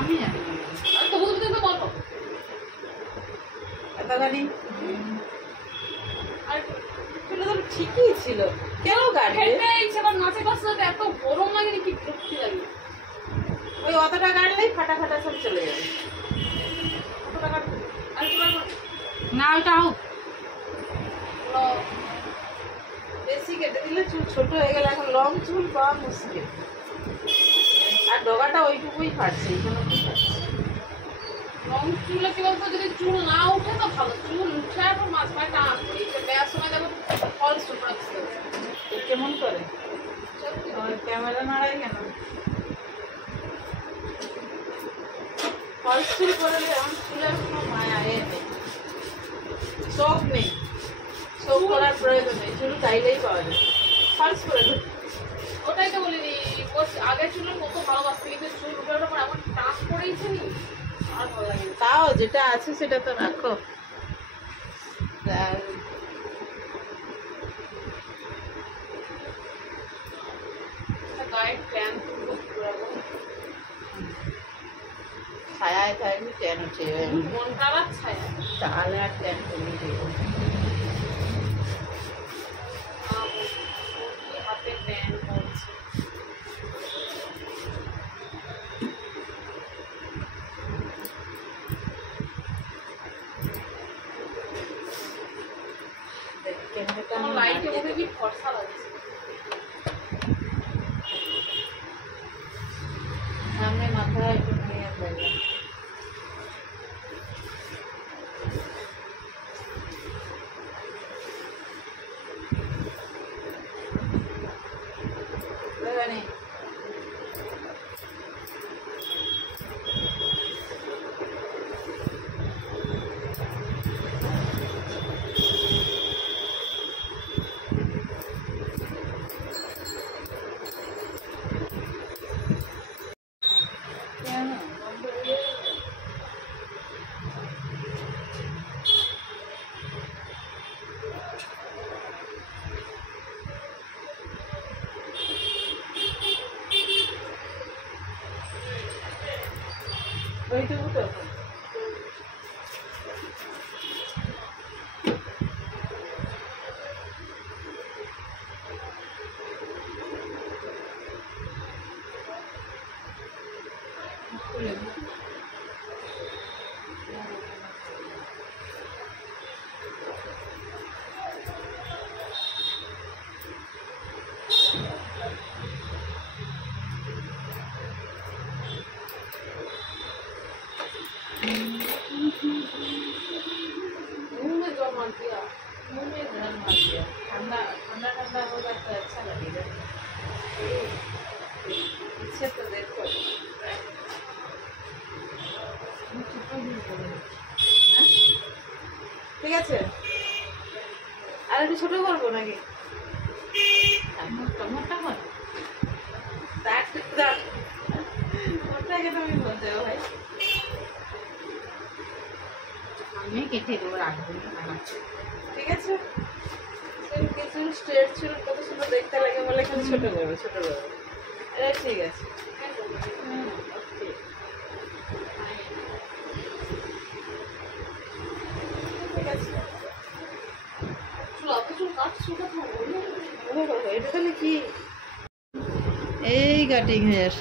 আমি জানি তবু তুমি তো বলো এতখানি আর তো ঠিকই ছিল। কেন গাড়ি নাচে পাশে এত গরম লাগে কি বিরক্তি লাগে। ওই অতটা গাড়লেই ফাটা ফাটা সব চলে যাবে। না ওইটা হোক বেশি কেটে দিলে চুল ছোট হয়ে গেলে এখন লং চুল পাওয়া মুশকিল। আর ডগাটা ওইটুকুই ফাটছে, এইখানে কি ফাটছে। লং চুলে কি বলতো যদি চুল না উঠে তো ভালো, চুল উঠে আর মাছ পায় টান করে দেওয়ার সময় দেখো ফলস উপরে কেমন করে ক্যামেরা নাড়াই কেন ফলস চুল করে আমার চুলের কোনো মায়া নেই, শখ নেই, শখ করার প্রয়োজন নেই, চুল চাইলেই পাওয়া যায় ফলস করে। ওটাই তো বলিনি আগে চুল কত ভালোবাসতে, কিন্তু চুল উঠে ওঠার পর এমন টাচ করেইছে নি আর ভালো লাগে। তাও যেটা আছে সেটা তো রাখো। ছায়ায় থাকবি ট্যান উঠে তাহলে আর ট্যান কমে দেবো। হাতে প্যান করছে লাইটে মধ্যে কি ফর্সা লাগছে। সামনে মাথায় একটু নিয়ে ফেললাম। ওইটুকু তো ठंडा ठंडा ठंडा होगा तो अच्छा लगेगा। पीछे तो देखो ঠিক আছে। আর একটু ছোট করবো নাকি মোটা কর ওটাকে তুমি বলতে ভাই আমি কেটে দেবো রাখবো ঠিক আছে। কিছু স্ট্রেট চুল কত সুন্দর দেখতে লাগে বলে কিন্তু ছোট করবো ছোট করবো। এটা ঠিক আছে। এটা তাহলে কি এই কাটিং হেয়ার